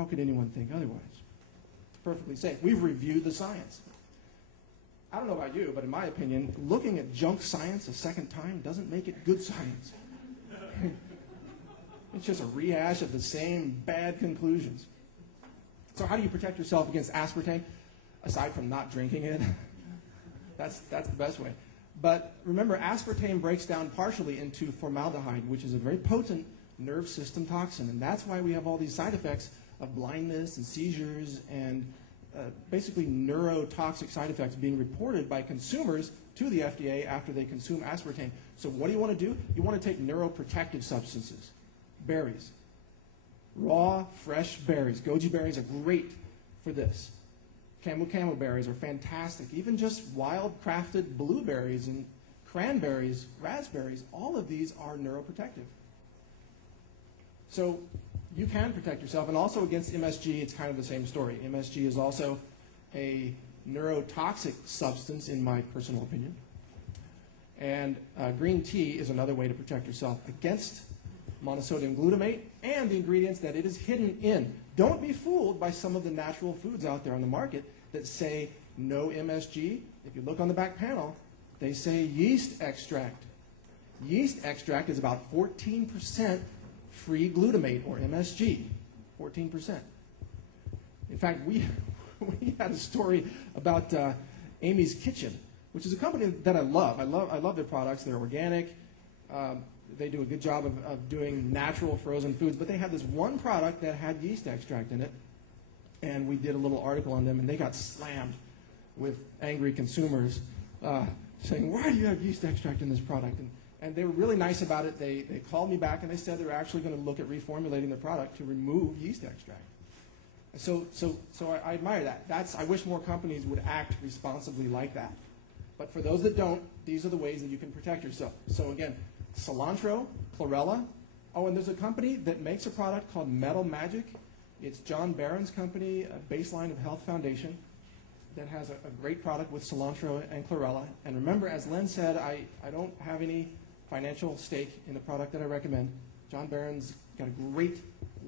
How could anyone think otherwise? It's perfectly safe. We've reviewed the science. I don't know about you, but in my opinion, looking at junk science a second time doesn't make it good science. It's just a rehash of the same bad conclusions. So how do you protect yourself against aspartame? Aside from not drinking it, that's the best way. But remember, aspartame breaks down partially into formaldehyde, which is a very potent nerve system toxin. And that's why we have all these side effects of blindness and seizures and basically neurotoxic side effects being reported by consumers to the FDA after they consume aspartame. So what do you want to do? You want to take neuroprotective substances. Berries. Raw, fresh berries. Goji berries are great for this. Camu berries are fantastic. Even just wild crafted blueberries and cranberries, raspberries, all of these are neuroprotective. So you can protect yourself. And also against MSG, it's kind of the same story. MSG is also a neurotoxic substance, in my personal opinion. And green tea is another way to protect yourself against monosodium glutamate and the ingredients that it is hidden in. Don't be fooled by some of the natural foods out there on the market that say no MSG. If you look on the back panel, they say yeast extract. Yeast extract is about 14% free glutamate, or MSG, 14%. In fact, we had a story about Amy's Kitchen, which is a company that I love. I love their products. They're organic. They do a good job of doing natural frozen foods, but they had this one product that had yeast extract in it, and we did a little article on them, and they got slammed with angry consumers saying, why do you have yeast extract in this product? And they were really nice about it. They called me back, and they said they were actually going to look at reformulating the product to remove yeast extract. So I admire that. I wish more companies would act responsibly like that. But for those that don't, these are the ways that you can protect yourself. So again, cilantro, chlorella. Oh, and there's a company that makes a product called Metal Magic. It's John Barron's company, a Baseline of Health Foundation, that has a great product with cilantro and chlorella. And remember, as Len said, I don't have any financial stake in the product that I recommend. John Barron's got a great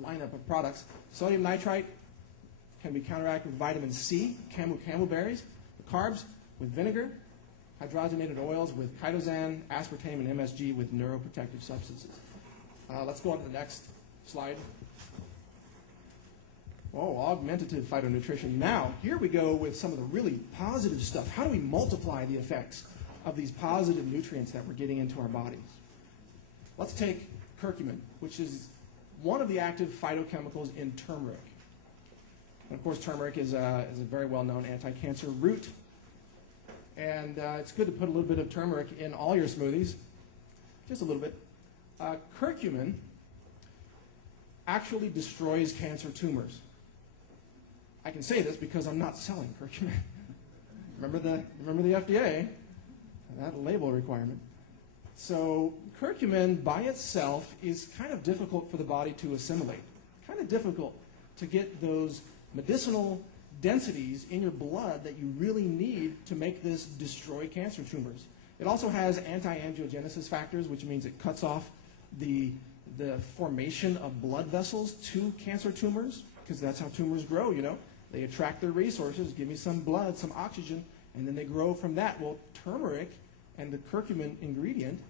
lineup of products. Sodium nitrite can be counteracted with vitamin C, camu berries, the carbs with vinegar, hydrogenated oils with chitosan, aspartame, and MSG with neuroprotective substances. Let's go on to the next slide. Oh, augmentative phytonutrition. Now, here we go with some of the really positive stuff. How do we multiply the effects of these positive nutrients that we're getting into our bodies? Let's take curcumin, which is one of the active phytochemicals in turmeric. And of course, turmeric is a very well-known anti-cancer root. And it's good to put a little bit of turmeric in all your smoothies, just a little bit. Curcumin actually destroys cancer tumors. I can say this because I'm not selling curcumin. Remember the FDA, that label requirement. So curcumin by itself is kind of difficult for the body to assimilate. Kind of difficult to get those medicinal densities in your blood that you really need to make this destroy cancer tumors. It also has anti-angiogenesis factors, which means it cuts off the formation of blood vessels to cancer tumors, because that's how tumors grow, you know. They attract their resources, give me some blood, some oxygen, and then they grow from that. Well, turmeric and the curcumin ingredient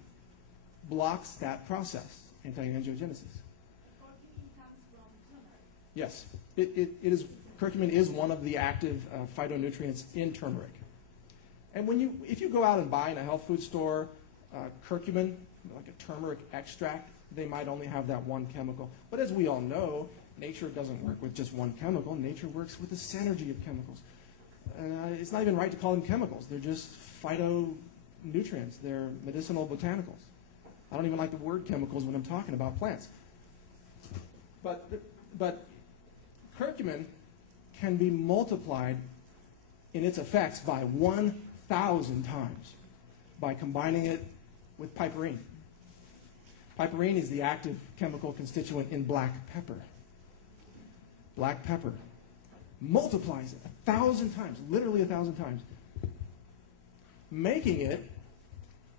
blocks that process, anti-angiogenesis. Curcumin comes from turmeric. Yes, curcumin is one of the active phytonutrients in turmeric. And if you go out and buy in a health food store curcumin, like a turmeric extract, they might only have that one chemical. But as we all know, nature doesn't work with just one chemical. Nature works with a synergy of chemicals. It's not even right to call them chemicals. They're just phytonutrients. They're medicinal botanicals. I don't even like the word chemicals when I'm talking about plants. But curcumin can be multiplied in its effects by 1,000 times by combining it with piperine. Piperine is the active chemical constituent in black pepper. Black pepper multiplies it 1,000 times, literally 1,000 times, making it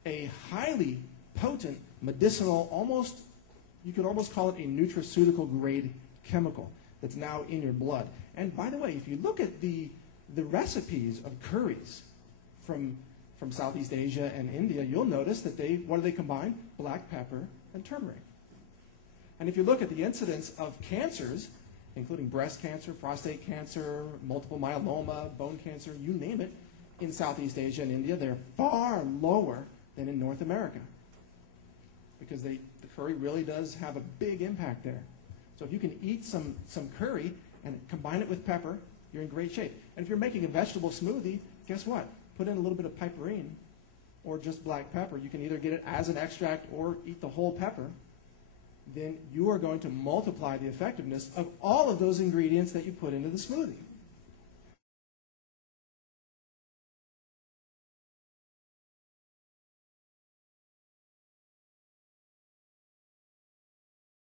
a highly potent medicinal, you could almost call it a nutraceutical grade chemical. that's now in your blood. And by the way, if you look at the recipes of curries from Southeast Asia and India, you'll notice that what do they combine? Black pepper and turmeric. And if you look at the incidence of cancers, including breast cancer, prostate cancer, multiple myeloma, bone cancer, you name it, in Southeast Asia and India, they're far lower than in North America, because the curry really does have a big impact there. So if you can eat some curry and combine it with pepper, you're in great shape. And if you're making a vegetable smoothie, guess what? Put in a little bit of piperine or just black pepper. You can either get it as an extract or eat the whole pepper. Then you are going to multiply the effectiveness of all of those ingredients that you put into the smoothie.